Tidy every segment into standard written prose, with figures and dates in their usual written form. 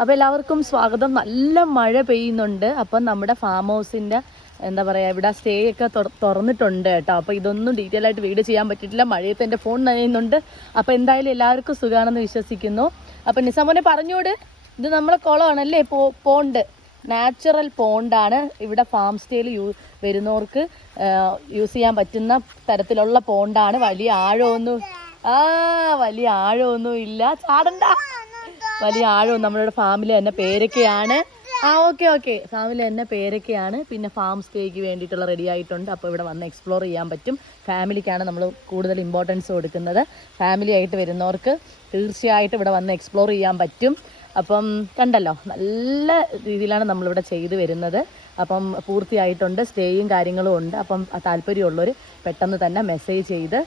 അപ്പോൾ എല്ലാവർക്കും സ്വാഗതം. നല്ല മഴ പെയ്യുന്നുണ്ട്. അപ്പം നമ്മുടെ ഫാം ഹൗസിൻ്റെ എന്താ പറയുക, ഇവിടെ സ്റ്റേ ഒക്കെ തുറന്നിട്ടുണ്ട് കേട്ടോ. അപ്പോൾ ഇതൊന്നും ഡീറ്റെയിൽ ആയിട്ട് വീഡിയോ ചെയ്യാൻ പറ്റിയിട്ടില്ല, മഴയത്ത് എൻ്റെ ഫോൺ നനയുന്നുണ്ട്. അപ്പോൾ എന്തായാലും എല്ലാവർക്കും സുഖമാണെന്ന് വിശ്വസിക്കുന്നു. അപ്പം നിസാമോനെ പറഞ്ഞോട്, ഇത് നമ്മളെ കുളമാണല്ലേ, പോണ്ട്, നാച്ചുറൽ പോണ്ടാണ്. ഇവിടെ ഫാം സ്റ്റേയിൽ വരുന്നവർക്ക് യൂസ് ചെയ്യാൻ പറ്റുന്ന തരത്തിലുള്ള പോണ്ടാണ്. വലിയ ആഴമൊന്നും ഇല്ല, ചാടണ്ട. വലിയ ആഴവും നമ്മളുടെ ഫാമിൽ തന്നെ പേരൊക്കെയാണ്. ഓക്കെ ഫാമിൽ തന്നെ പേരൊക്കെയാണ്. പിന്നെ ഫാം സ്റ്റേക്ക് വേണ്ടിയിട്ടുള്ള റെഡി ആയിട്ടുണ്ട്. അപ്പോൾ ഇവിടെ വന്ന് എക്സ്പ്ലോർ ചെയ്യാൻ പറ്റും. ഫാമിലിക്കാണ് നമ്മൾ കൂടുതൽ ഇമ്പോർട്ടൻസ് കൊടുക്കുന്നത്. ഫാമിലി ആയിട്ട് വരുന്നവർക്ക് തീർച്ചയായിട്ടും ഇവിടെ വന്ന് എക്സ്പ്ലോർ ചെയ്യാൻ പറ്റും. അപ്പം കണ്ടല്ലോ, നല്ല രീതിയിലാണ് നമ്മളിവിടെ ചെയ്തു വരുന്നത്. അപ്പം പൂർത്തിയായിട്ടുണ്ട്, സ്റ്റേയും കാര്യങ്ങളും ഉണ്ട്. അപ്പം താല്പര്യമുള്ളവർ പെട്ടെന്ന് തന്നെ മെസ്സേജ് ചെയ്ത്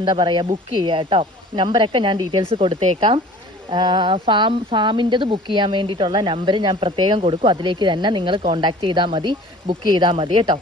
എന്താ പറയുക, ബുക്ക് ചെയ്യുക കേട്ടോ. നമ്പറൊക്കെ ഞാൻ ഡീറ്റെയിൽസ് കൊടുത്തേക്കാം. ഫാമിൻ്റെത് ബുക്ക് ചെയ്യാൻ വേണ്ടിയിട്ടുള്ള നമ്പർ ഞാൻ പ്രത്യേകം കൊടുക്കും. അതിലേക്ക് തന്നെ നിങ്ങൾ കോൺടാക്ട് ചെയ്താൽ മതി, ബുക്ക് ചെയ്താൽ മതി കേട്ടോ.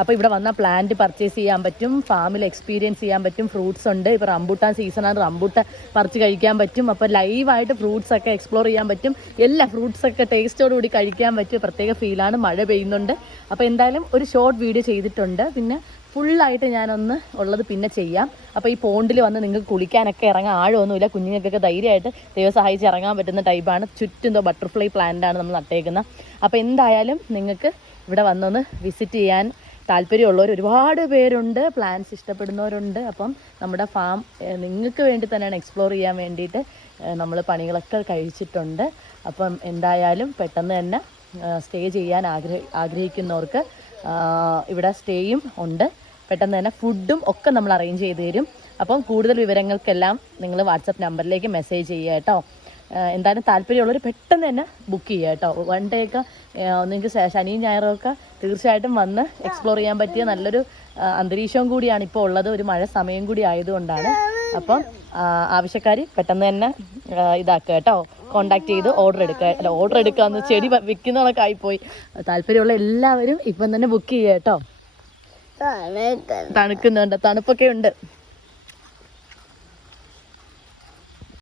അപ്പോൾ ഇവിടെ വന്നാൽ പ്ലാന്റ് പർച്ചേസ് ചെയ്യാൻ പറ്റും, ഫാമിൽ എക്സ്പീരിയൻസ് ചെയ്യാൻ പറ്റും. ഫ്രൂട്ട്സ് ഉണ്ട്, ഇപ്പോൾ റംബൂട്ടാൻ സീസണാണ്, റംബൂട്ടാൻ പറിച്ച് കഴിക്കാൻ പറ്റും. അപ്പോൾ ലൈവായിട്ട് ഫ്രൂട്ട്സൊക്കെ എക്സ്പ്ലോർ ചെയ്യാൻ പറ്റും. എല്ലാ ഫ്രൂട്ട്സൊക്കെ ടേസ്റ്റോടുകൂടി കഴിക്കാൻ പറ്റും. പ്രത്യേക ഫീലാണ്, മഴ പെയ്യുന്നുണ്ട്. അപ്പോൾ എന്തായാലും ഒരു ഷോർട്ട് വീഡിയോ ചെയ്തിട്ടുണ്ട്. പിന്നെ ഫുള്ളായിട്ട് ഞാനൊന്ന് ഉള്ളത് പിന്നെ ചെയ്യാം. അപ്പോൾ ഈ പോണ്ടിൽ വന്ന് നിങ്ങൾക്ക് കുളിക്കാനൊക്കെ ഇറങ്ങാൻ ആഴമൊന്നുമില്ല, കുഞ്ഞുങ്ങൾക്കൊക്കെ ധൈര്യമായിട്ട് ദൈവം സഹായിച്ച് ഇറങ്ങാൻ പറ്റുന്ന ടൈപ്പാണ്. ചുറ്റും എന്തോ ബട്ടർഫ്ലൈ പ്ലാന്റാണ് നമ്മൾ നട്ടേക്കുന്നത്. അപ്പോൾ എന്തായാലും നിങ്ങൾക്ക് ഇവിടെ വന്നൊന്ന് വിസിറ്റ് ചെയ്യാൻ താല്പര്യമുള്ളവർ ഒരുപാട് പേരുണ്ട്, പ്ലാന്റ്സ് ഇഷ്ടപ്പെടുന്നവരുണ്ട്. അപ്പം നമ്മുടെ ഫാം നിങ്ങൾക്ക് വേണ്ടി തന്നെയാണ് എക്സ്പ്ലോർ ചെയ്യാൻ വേണ്ടിയിട്ട് നമ്മൾ പണികളൊക്കെ കഴിച്ചിട്ടുണ്ട്. അപ്പം എന്തായാലും പെട്ടെന്ന് തന്നെ സ്റ്റേ ചെയ്യാൻ ആഗ്രഹിക്കുന്നവർക്ക് ഇവിടെ സ്റ്റേയും ഉണ്ട്. പെട്ടെന്ന് തന്നെ ഫുഡും ഒക്കെ നമ്മൾ അറേഞ്ച് ചെയ്ത് തരും. അപ്പം കൂടുതൽ വിവരങ്ങൾക്കെല്ലാം നിങ്ങൾ വാട്സപ്പ് നമ്പറിലേക്ക് മെസ്സേജ് ചെയ്യുക കേട്ടോ. എന്തായാലും താല്പര്യമുള്ളവർ പെട്ടെന്ന് തന്നെ ബുക്ക് ചെയ്യുക കേട്ടോ. വൺ ഡേ ഒക്കെ നിങ്ങൾക്ക് ശനിയും ഞായറും ഒക്കെ തീർച്ചയായിട്ടും വന്ന് എക്സ്പ്ലോർ ചെയ്യാൻ പറ്റിയ നല്ലൊരു അന്തരീക്ഷവും കൂടിയാണ് ഇപ്പോൾ ഉള്ളത്. ഒരു മഴ സമയം കൂടി ആയതുകൊണ്ടാണ്. അപ്പം ആവശ്യക്കാർ പെട്ടെന്ന് തന്നെ ഇതാക്കുക കേട്ടോ, കോണ്ടാക്ട് ചെയ്ത് ഓർഡർ എടുക്കാമെന്ന് ചെടി വിൽക്കുന്നതൊക്കെ ആയിപ്പോയി. താല്പര്യമുള്ള എല്ലാവരും ഇപ്പം തന്നെ ബുക്ക് ചെയ്യുക കേട്ടോ. തണുക്കുന്നുണ്ട്, തണുപ്പൊക്കെ ഉണ്ട്.